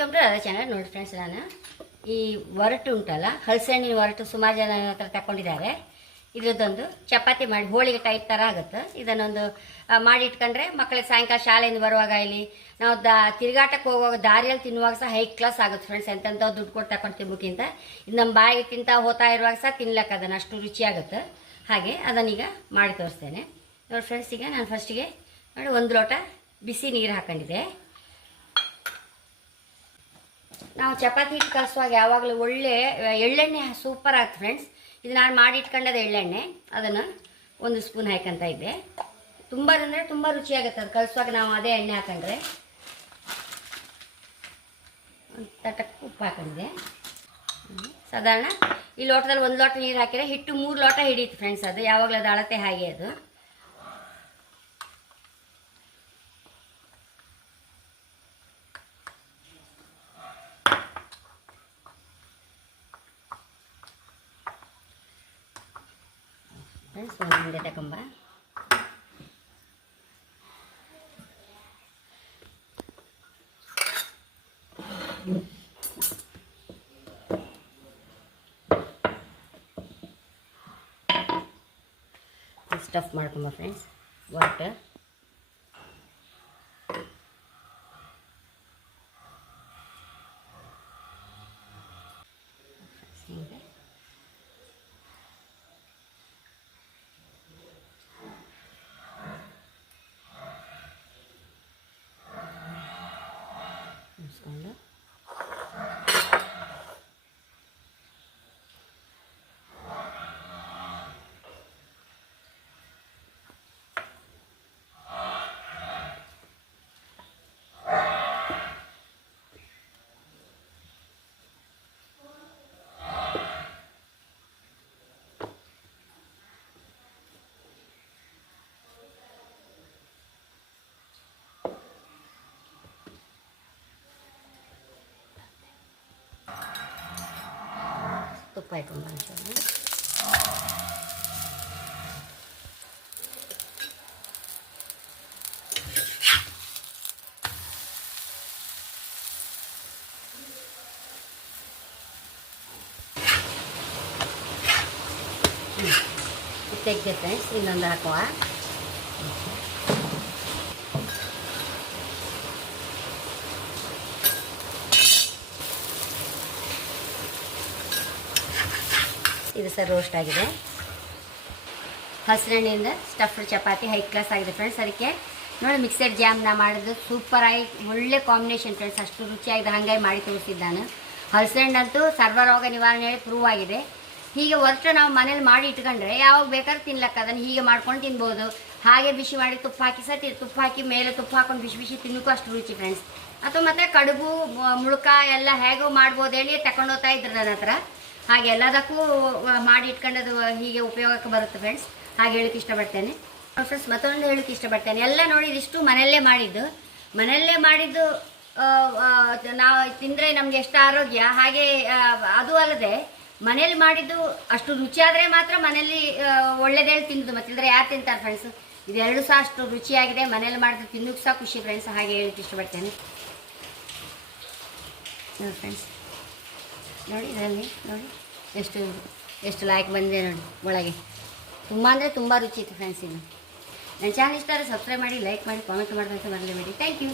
Welcome channel ನೋಡಿ friends ನಾನು. ಈ ಒರಟು ಉಂಟಲ್ಲ ಹಲಸಣ್ಣಿನ ಒರಟು ಸುಮಾರು ಜನ ಹತ್ರ ತಗೊಂಡಿದ್ದಾರೆ ಇದ್ರದ್ದೊಂದು ಚಪಾತಿ ಮಾಡಿ, ಹೋಳಿಗೆ ಟೈಪ್ ಥರ ಆಗುತ್ತೆ. ಇದನ್ನೊಂದು ಮಾಡಿಟ್ಕೊಂಡ್ರೆ ಮಕ್ಕಳಿಗೆ ಸಾಯಂಕಾಲ ಶಾಲೆಯಿಂದ ಬರುವಾಗ ಇಲ್ಲಿ ನಾವು ದಾ, ತಿರುಗಾಟಕ್ಕೆ ಹೋಗುವಾಗ ದಾರಿಯಲ್ಲಿ ತಿನ್ನುವಾಗ ಸಹ ಹೈ ಕ್ಲಾಸ್ ಆಗುತ್ತೆ ಫ್ರೆಂಡ್ಸ್ ಎಂತೆಂಥ ದುಡ್ಡು ಕೊಟ್ಟು ತಗೊಂಡು ತಿನ್ಬೇಕಿಂತ ಇದು ನಮ್ಮ ಬಾಯಿಗೆ ತಿಂತ ಹೋಗ್ತಾ ಇರುವಾಗ ಸಹ ತಿನ್ಲಕ್ಕೆ ಅದನ್ನು, ಅಷ್ಟು ರುಚಿಯಾಗುತ್ತೆ ಹಾಗೆ ಅದನ್ನೀಗ ಮಾಡಿ ತೋರಿಸ್ತೇನೆ. ನೋಡಿ ಫ್ರೆಂಡ್ಸ್ ಈಗ ನಾನು ಫಸ್ಟಿಗೆ ನೋಡಿ, ಒಂದು ಲೋಟ ಬಿಸಿ ನೀರು ಹಾಕೊಂಡಿದ್ದೆ. ನಾವು ಚಪಾತಿ ಹಿಟ್ಟು ಕಲಿಸುವಾಗ ಯಾವಾಗಲೂ ಒಳ್ಳೆ ಎಳ್ಳೆಣ್ಣೆ ಸೂಪರ್ ಆಗುತ್ತೆ ಫ್ರೆಂಡ್ಸ್ ಇದು ನಾನು ಮಾಡಿ ಇಟ್ಕೊಂಡದ ಎಳ್ಳೆಣ್ಣೆ. ಅದನ್ನು ಒಂದು ಸ್ಪೂನ್ ಹಾಕಂತ ಇದ್ದೆ. ತುಂಬ ಅಂದರೆ ತುಂಬ ರುಚಿಯಾಗುತ್ತೆ ಅದು. ಕಲಿಸುವಾಗ ನಾವು ಅದೇ ಎಣ್ಣೆ ಹಾಕೊಂಡ್ರೆ. ಒಂದು ತಟಕ್ಕೆ ಉಪ್ಪು ಹಾಕೊಂಡಿದೆ. ಸಾಧಾರಣ ಈ ಲೋಟದಲ್ಲಿ ಒಂದು ಲೋಟ ನೀರು ಹಾಕಿದರೆ ಹಿಟ್ಟು ಮೂರು ಲೋಟ ಹಿಡಿಯುತ್ತೆ ಫ್ರೆಂಡ್ಸ್ ಅದು. ಯಾವಾಗಲೂ ಅದು ಅಳತೆ ಹಾಗೆ ಅದು. ಮುಂದೆ ತಗೊಂಬ. ಸ್ಟಫ್ ಮಾಡ್ಕೊಂಬ ಫ್ರೆಂಡ್ಸ್ ವಾಟ್ ಹೀಗೆ ಮುಗಿಸ್ಕೊಂಡು ತುಪ್ಪ ಹಾಕೊಂಡು ತೆಗ್ದೆ ಫ್ರೆಂಡ್ಸ್ ಇನ್ನೊಂದು ಹಾಕುವ ಇದು ಸರ್ ರೋಸ್ಟ್ ಆಗಿದೆ. ಹಸಿರೆಣ್ಣೆಯಿಂದ ಸ್ಟಫ್ಡ್ ಚಪಾತಿ ಹೈ ಕ್ಲಾಸ್ ಆಗಿದೆ ಫ್ರೆಂಡ್ಸ್ ಅದಕ್ಕೆ ನೋಡಿ ಮಿಕ್ಸರ್ ಜಾಮ್ ನಾ ಮಾಡಿದ್ದು ಸೂಪರ್ ಆಗಿ ಒಳ್ಳೆ ಕಾಂಬಿನೇಷನ್ ಫ್ರೆಂಡ್ಸ್ ಅಷ್ಟು ರುಚಿಯಾಗಿದೆ ಹಾಗಾಗಿ ಮಾಡಿ ತೋರಿಸಿದ್ದಾನು ಹಲಸೆಣ್ಣಂತೂ ಸರ್ವರೋಗ ನಿವಾರಣೆ ಹೇಳಿ ಪ್ರೂವ್ ಆಗಿದೆ. ಹೀಗೆ ಹೊರಟು ನಾವು ಮನೇಲಿ ಮಾಡಿ ಇಟ್ಕೊಂಡ್ರೆ ಯಾವಾಗ ಬೇಕಾದ್ರೂ ತಿನ್ಲಕ್ಕ. ಅದನ್ನು ಹೀಗೆ ಮಾಡ್ಕೊಂಡು ತಿನ್ಬೋದು. ಹಾಗೆ ಬಿಸಿ ಮಾಡಿ ತುಪ್ಪ ಹಾಕಿ ಸಹ ತುಪ್ಪ ಹಾಕಿ ಮೇಲೆ ತುಪ್ಪ ಹಾಕೊಂಡು ಬಿಸಿ ಬಿಸಿ ತಿನ್ನೋಕ್ಕೂ ಅಷ್ಟು ರುಚಿ ಫ್ರೆಂಡ್ಸ್ ಅಥವಾ ಮತ್ತು ಕಡುಬು ಮುಳುಕ ಎಲ್ಲ ಹೇಗೂ ಮಾಡ್ಬೋದು ಹೇಳಿ ತಗೊಂಡೋಗ್ತಾ ಇದ್ರು ನನ್ನ ಹತ್ರ. ಹಾಗೆ ಎಲ್ಲದಕ್ಕೂ ಮಾಡಿ ಇಟ್ಕೊಂಡದು ಹೀಗೆ ಉಪಯೋಗಕ್ಕೆ ಬರುತ್ತೆ ಫ್ರೆಂಡ್ಸ್ ಹಾಗೆ ಹೇಳಕ್ಕೆ ಇಷ್ಟಪಡ್ತೇನೆ. ಫ್ರೆಂಡ್ಸ್ ಮತ್ತೊಂದು ಹೇಳಕ್ಕೆ ಇಷ್ಟಪಡ್ತೇನೆ. ಎಲ್ಲ ನೋಡಿ ಇದಿಷ್ಟು ಮನೆಯಲ್ಲೇ ಮಾಡಿದ್ದು. ಮನೆಯಲ್ಲೇ ಮಾಡಿದ್ದು ನಾವು ತಿಂದರೆ ನಮ್ಗೆ ಎಷ್ಟು ಆರೋಗ್ಯ. ಹಾಗೆ ಅದು ಅಲ್ಲದೆ ಮನೇಲಿ ಮಾಡಿದ್ದು ಅಷ್ಟು ರುಚಿಯಾದರೆ ಮಾತ್ರ ಮನೇಲಿ ಆ, ಒಳ್ಳೇದೇಳಿ ತಿನ್ನೋದು ಮತ್ತಿದ್ರೆ ಯಾರು ತಿಂತಾರೆ ಫ್ರೆಂಡ್ಸ್ ಇದೆರಡು ಸಹ ಅಷ್ಟು ರುಚಿಯಾಗಿದೆ. ಮನೇಲಿ ಮಾಡಿದ್ರೆ ತಿನ್ನೋಕ್ಕೆ ಸಹ ಖುಷಿ ಫ್ರೆಂಡ್ಸ್ ಹಾಗೆ ಹೇಳಕ್ಕೆ ಇಷ್ಟಪಡ್ತೇನೆ. ಫ್ರೆಂಡ್ಸ್ ನೋಡಿ ಇದರಲ್ಲಿ, ನೋಡಿ. ಎಷ್ಟು ಎಷ್ಟು ಲೈಕ್ ಬಂದಿದೆ ನೋಡಿ ಒಳಗೆ. ತುಂಬ ಅಂದರೆ ತುಂಬ ರುಚಿ ಇತ್ತು ಫ್ರೆಂಡ್ಸ್ ಇದು ನನ್ನ ಚಾನಲ್ ಇಷ್ಟ ಆದರೆ ಸಬ್ಸ್ಕ್ರೈಬ್ ಮಾಡಿ ಲೈಕ್ ಮಾಡಿ ಕಾಮೆಂಟ್ ಮಾಡಬೇಕು ಮರಲೇಬೇಡಿ ಥ್ಯಾಂಕ್ ಯು